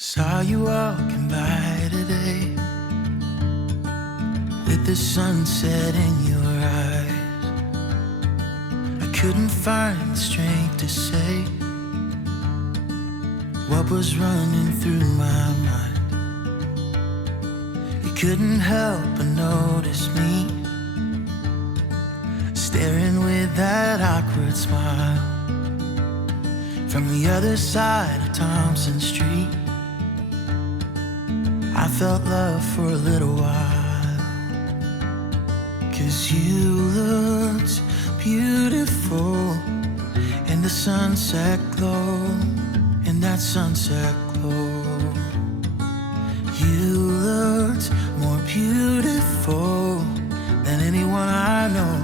Saw you walking by today with the sunset in your eyes. I couldn't find the strength to say what was running through my mind. You couldn't help but notice me staring with that awkward smile from the other side of Thompson Street. I felt love for a little while, 'cause you looked beautiful in the sunset glow, in that sunset glow. You looked more beautiful than anyone I know.